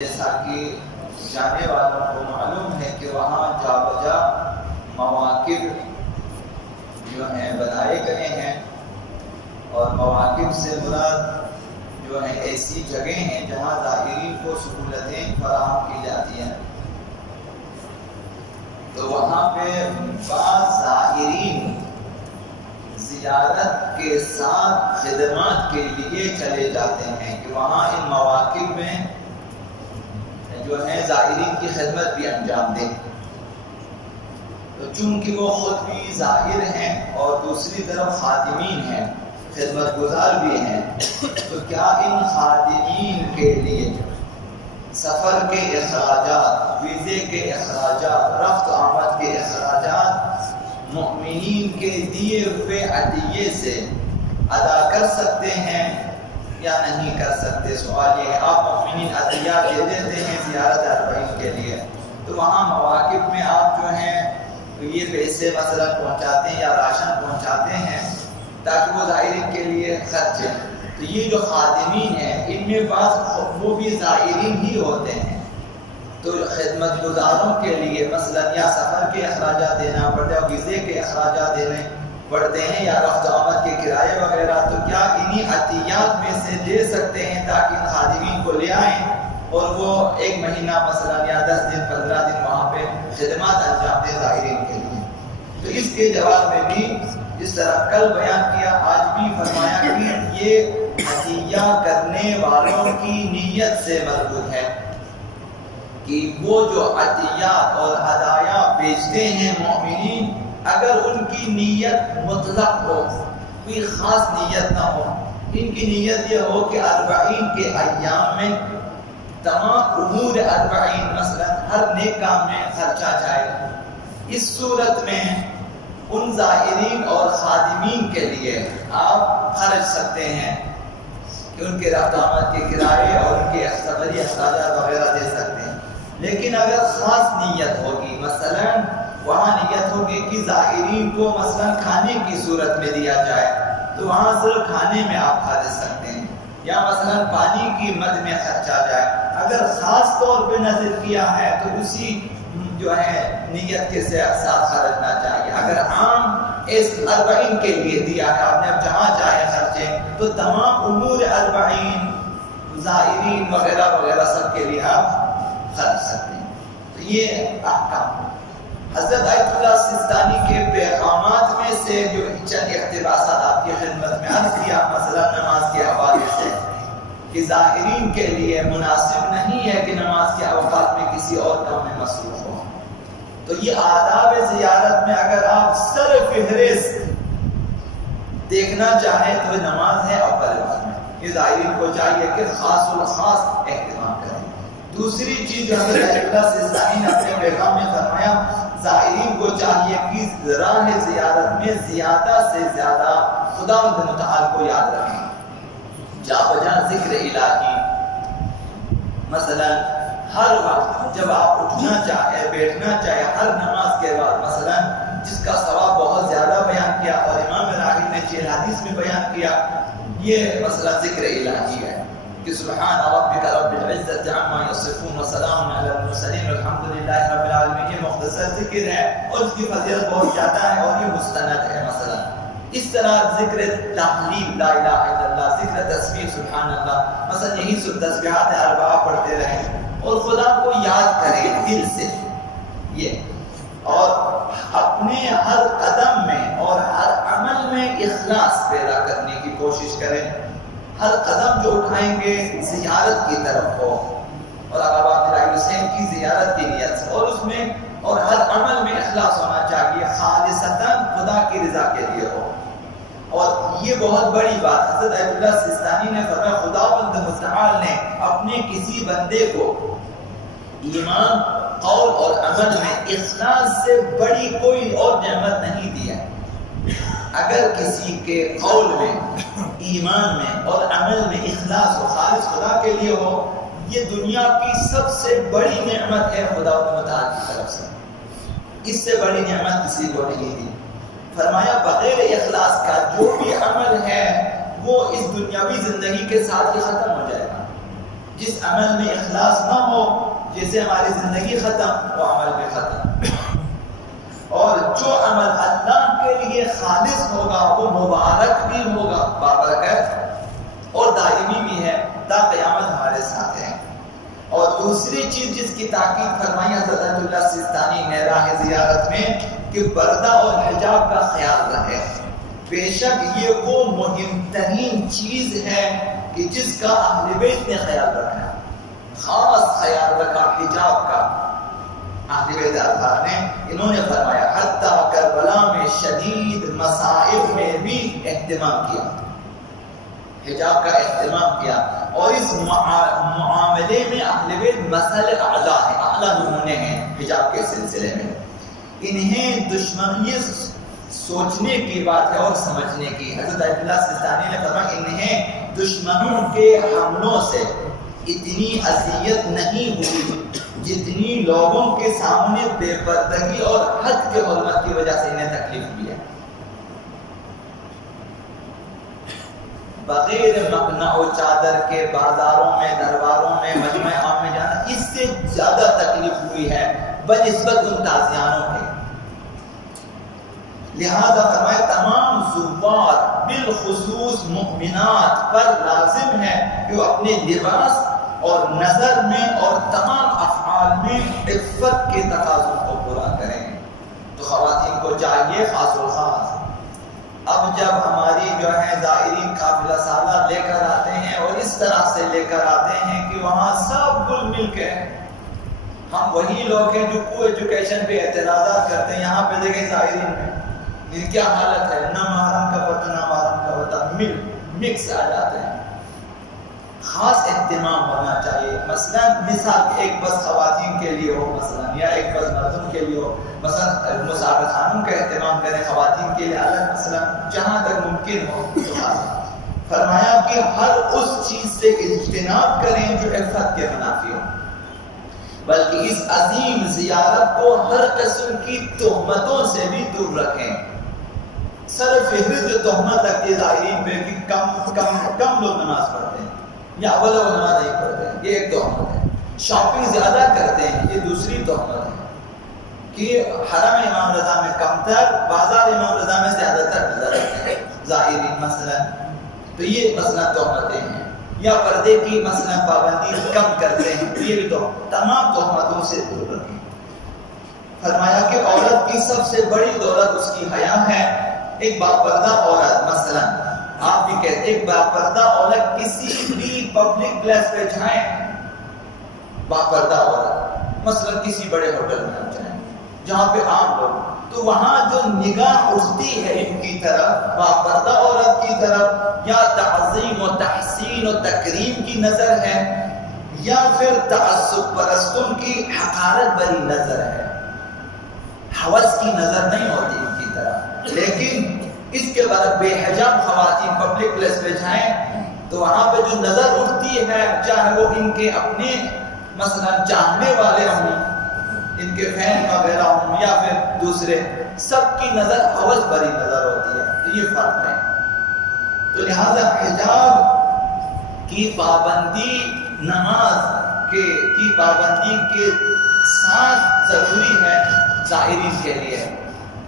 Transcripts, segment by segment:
جیسا کہ جانے والوں کو معلوم ہے کہ وہاں جا بجا مواقف جو ہیں بنائے گئے ہیں، اور مواقف سے مراد جو ہے ایسی جگہیں ہیں جہاں زائرین کو سہولتیں فراہم کی جاتی ہیں۔ تو وہاں پہ بعض زائرین زیارت کے ساتھ خدمات کے لیے چلے جاتے ہیں کہ وہاں ان مواقف میں جو ہے زائرین کی خدمت بھی انجام دیں۔ تو چونکہ وہ خود بھی زائر ہیں اور دوسری طرف خادمین ہیں، خدمت گزار بھی ہیں، تو کیا ان خادمین کے لیے سفر کے اخراجات، ویزے کے اخراجات، رفت آمد کے اخراجات مؤمنین کے دیے ہوئے عطیے سے ادا کر سکتے ہیں یا نہیں کر سکتے؟ سوال یہ ہے۔ آپ مؤمنین عطیات دے دیتے ہیں زیارت اربعین کے لیے، تو وہاں مواقف میں آپ جو ہیں یہ پیسے مثلا پہنچاتے ہیں یا راشن پہنچاتے ہیں تاکہ وہ زائرین کے لیے خرچے۔ تو یہ جو خادمین ہیں ان میں بعض وہ بھی زائرین ہی ہوتے ہیں، تو خدمت گزاروں کے لیے مثلا یا سفر کے اخراجات دینا پڑتا ہے، ویزے کے اخراجات دینے پڑتے ہیں، یا رفت آمد کے کرائے وغیرہ، تو کیا انہی عطیات میں سے دے سکتے ہیں تاکہ ان خادمین کو لے آئیں اور وہ ایک مہینہ مثلا یا 10 دن 15 دن وہاں پہ خدمات انجام دیں زائرین کے لیے؟ تو اس کے جواب میں بھی جس طرح کل بیان کیا، آج بھی فرمایا کہ یہ عطیہ کرنے والوں کی نیت سے مربوط ہے کہ وہ جو عطیات اور ہدایہ بیچتے ہیں مؤمنین، اگر ان کی نیت مطلق ہو، کوئی خاص نیت نہ ہو، ان کی نیت یہ ہو کہ اربعین کے ایام میں تمام امور اربعین مثلا ہر نیک کام میں خرچہ جائے، اس صورت میں ان زائرین اور خادمین کے لیے آپ خرچ سکتے ہیں کہ ان کے رفت آمد کے کرائے اور ان کے سفری اخراجات وغیرہ دے سکتے ہیں۔ لیکن اگر خاص نیت ہوگی، مثلا وہاں نیت ہوگی کہ زائرین کو مثلا کھانے کی صورت میں دیا جائے، تو وہاں صرف کھانے میں آپ خرچ سکتے ہیں، یا مثلا پانی کی مد میں خرچا جائے۔ اگر خاص طور پہ نظر کیا ہے تو اسی جو ہے نیت کے ساتھ خرچنا چاہیے۔ اگر عام اس اربعین کے لیے دیا ہے آپ نے، اب جہاں چاہے خرچے، تو تمام امور اربعین زائرین وغیرہ وغیرہ سب کے لیے آپ خرچ سکتے ہیں۔ تو یہ احکام حضرت آیت اللہ سیستانی کے پیغامات میں سے جو چند اقتباسات آپ کی خدمت میں عرض کیا، مثلا نماز کے حوالے سے کہ زائرین کے لیے مناسب نہیں ہے کہ نماز کے اوقات میں کسی اور کام میں مصروف ہو۔ تو یہ آداب زیارت میں اگر آپ سر فہرست دیکھنا چاہیں تو نماز ہے اول وقت میں، یہ زائرین کو چاہیے کہ خاص الخاص اہتمام کریں۔ دوسری چیز جو حضرت اللہ سیستانی نے اپنے پیغام میں فرمایا، زائرین کو چاہیے کہ راہ زیارت میں زیادہ سے زیادہ خداوند متعال کو یاد رکھیں، جا بجا ذکر الہی، مثلا ہر وقت جب آپ اٹھنا چاہے، بیٹھنا چاہے، ہر نماز کے بعد مثلا جس کا ثواب بہت زیادہ بیان کیا اور امام راغب نے 6 حدیث میں بیان کیا، یہ مثلا ذکر الہی ہے کہ سبحان ربک رب العزت عما یصفون وسلام علی المرسلین والحمدللہ رب العالمین۔ یہ مختصر ذکر ہے اور اس کی فضیلت بہت زیادہ ہے اور یہ مستند ہے۔ مثلا اس طرح ذکر تحلیل لا الہ الا اللہ، ذکر تسبیح سبحان اللہ، مثلا یہی سب تسبیحات اربعہ پڑھتے رہیں اور خدا کو یاد کریں دل سے، یہ اور اپنے ہر قدم میں اور ہر عمل میں اخلاص پیدا کرنے کی کوشش کریں۔ ہر قدم جو اٹھائیں گے زیارت کی طرف ہو، اور آباد حسین کی زیارت کی نیت سے، اور اس میں اور ہر عمل میں اخلاص ہونا چاہیے، خالصتاً خدا کی رضا کے لیے ہو۔ اور یہ بہت بڑی بات حضرت آیت اللہ سیستانی نے فرمایا، خداوند متعال نے اپنے کسی بندے کو ایمان، قول اور عمل میں اخلاص سے بڑی کوئی اور نعمت نہیں دی ہے۔ اگر کسی کے قول میں، ایمان میں اور عمل میں اخلاص و خالص خدا کے لیے ہو، یہ دنیا کی سب سے بڑی نعمت ہے خداوند متعال کی طرف سے۔ اس سے بڑی نعمت کسی کو نہیں دی۔ فرمایا بغیر اخلاص کا جو بھی عمل ہے وہ اس دنیاوی زندگی کے ساتھ ہی ختم ہو جائے گا۔ جس عمل میں اخلاص نہ ہو، جیسے ہماری زندگی ختم، وہ عمل بھی ختم۔ اور جو عمل اللہ کے لیے خالص ہوگا وہ مبارک بھی ہوگا، بابرکت اور دائمی بھی ہے، تا قیامت ہمارے ساتھ ہے۔ اور دوسری چیز جس کی تاکید فرمائی حضرت اللہ سیستانی نے راہ زیارت میں، کہ پردہ اور حجاب کا خیال رکھے۔ بے شک یہ وہ مہم ترین چیز ہے کہ جس کا اہل بیت نے خیال رکھا، خاص خیال رکھا حجاب کا۔ اہل بیت اطہار نے، انہوں نے فرمایا حتیٰ کربلا میں شدید مصائب میں بھی اہتمام کیا، حجاب کا اہتمام کیا۔ اور اس معاملے میں اہل بیت مثل اعلیٰ ہے، اعلیٰ نمونے ہیں حجاب کے سلسلے میں۔ انہیں دشمن، یہ سوچنے کی بات ہے اور سمجھنے کی، حضرت اللہ سیستانی نے فرمایا انہیں دشمنوں کے حملوں سے اتنی اذیت نہیں ہوئی جتنی لوگوں کے سامنے بے پردگی اور حد کے حرمت کی وجہ سے انہیں تکلیف ہوئی ہے۔ بغیر مقنع و چادر کے بازاروں میں، درباروں میں، مجمع عام میں جانا اس سے زیادہ تکلیف ہوئی ہے بنسبت ان تازیانوں کے۔ لہذا فرمایا تمام زوار بالخصوص مؤمنات پر لازم ہے کہ وہ اپنے لباس اور نظر میں اور تمام افعال میں عفت کے تقاضوں کو پورا کریں۔ تو خواتین کو چاہیے خاص و خاص، اب جب ہماری جو ہے زائرین قافلہ سالہ لے کر آتے ہیں اور اس طرح سے لے کر آتے ہیں کہ وہاں سب گل مل کے، ہم وہی لوگ ہیں جو کو ایجوکیشن پہ اعتراضات کرتے ہیں، یہاں پہ دیکھیں زائرین میں ان کیا حالت ہے، نہ محرم کا پتہ نہ محرم کا پتہ، مکس آ جاتے ہیں۔ خاص اہتمام ہونا چاہیے۔ مثلا مثال ایک بس خواتین کے لیے ہو، مثلا یا ایک بس مردوں کے لیے ہو، مثلا مسافر خانوں کا اہتمام کریں، خواتین کے لیے الگ، مثلا جہاں تک ممکن ہو۔ فرمایا کہ ہر اس چیز سے اجتناب کریں جو عفت کے منافی ہو، بلکہ اس عظیم زیارت کو ہر قسم کی تہمتوں سے بھی دور رکھیں۔ سر فہرست تہمت رکھتی زائرین پہ کہ کم لوگ نماز پڑھتے ہیں یا اول نماز نہیں پڑھتے ہیں، یہ ایک تہمت ہے۔ شاپنگ زیادہ کرتے ہیں، یہ دوسری تہمت ہے کہ حرم امام رضا میں کم تر، بازار امام رضا میں زیادہ تر نظر آتے ہیں زائرین مثلا، تو یہ مثلا تہمتیں ہیں۔ یا پردے کی مثلا پابندی کم کرتے ہیں، یہ بھی تو تمام تہمتوں سے دور رکھیں۔ فرمایا کہ عورت کی سب سے بڑی دولت اس کی حیا ہے۔ ایک باپردہ عورت مثلا، آپ بھی کہتے ایک باپردہ عورت کسی بھی پبلک پلیس پہ جائیں، باپردہ عورت مثلا کسی بڑے ہوٹل میں آپ جائیں جہاں پہ عام لوگ، تو وہاں جو نگاہ اٹھتی ہے ان کی طرف، باپردہ عورت کی طرف، یا تعظیم و تحسین و تکریم کی نظر ہے، یا پھر تعصب پرستوں کی حقارت بری نظر ہے، حوث کی نظر نہیں ہوتی ان کی طرف۔ لیکن اس کے بعد بے حجاب خواتین پبلک پلیس پہ جائیں تو وہاں پہ جو نظر اٹھتی ہے، چاہے وہ ان کے اپنے مثلا چاہنے والے ہوں، ان کے فین وغیرہ ہوں، یا پھر دوسرے، سب کی نظر حوث بری نظر ہوتی ہے۔ تو یہ فرق ہے۔ تو لہذا حجاب کی پابندی نماز کی پابندی کے ساتھ ضروری ہے زائرین کے لیے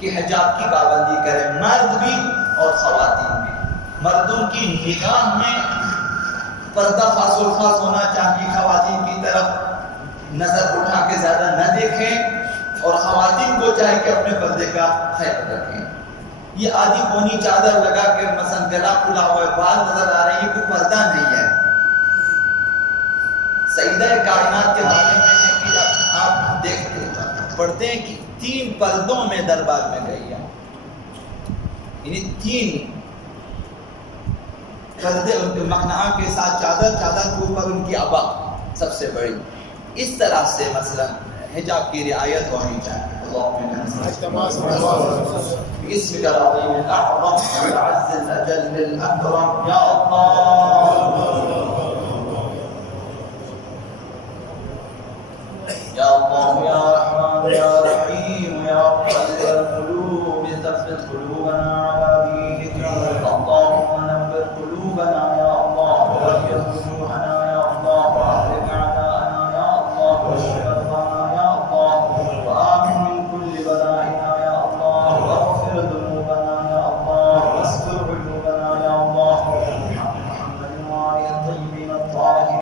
کہ حجاب کی پابندی کریں، مرد بھی اور خواتین بھی۔ مردوں کی نگاہ میں پردہ خاص و خاص ہونا چاہیے، خواتین کی طرف نظر اٹھا کے زیادہ نہ دیکھیں، اور خواتین کو چاہے کہ اپنے پردے کا خیال رکھیں۔ یہ آدھی پونی چادر لگا کے مثلا گلا کھلا ہوا ہے، بال نظر آ رہے ہیں، یہ کوئی پردہ نہیں ہے۔ سیدہ کائنات کے بارے میں ہے کہ آپ دیکھتے پڑھتے ہیں کہ 3 پردوں میں دربار میں گئی ہے، یعنی 3 پردے ان کے مقنعہ کے ساتھ، چادر کے اوپر ان کی عبا سب سے بڑی۔ اس طرح سے مثلا حجاب کی رعایت ہونی چاہیے۔ باسمك العظيم الأعظم والأعز الأجل الأكرم يا الله يا الله يا رحمن يا رحيم يا مقلب القلوب ثبت قلوبنا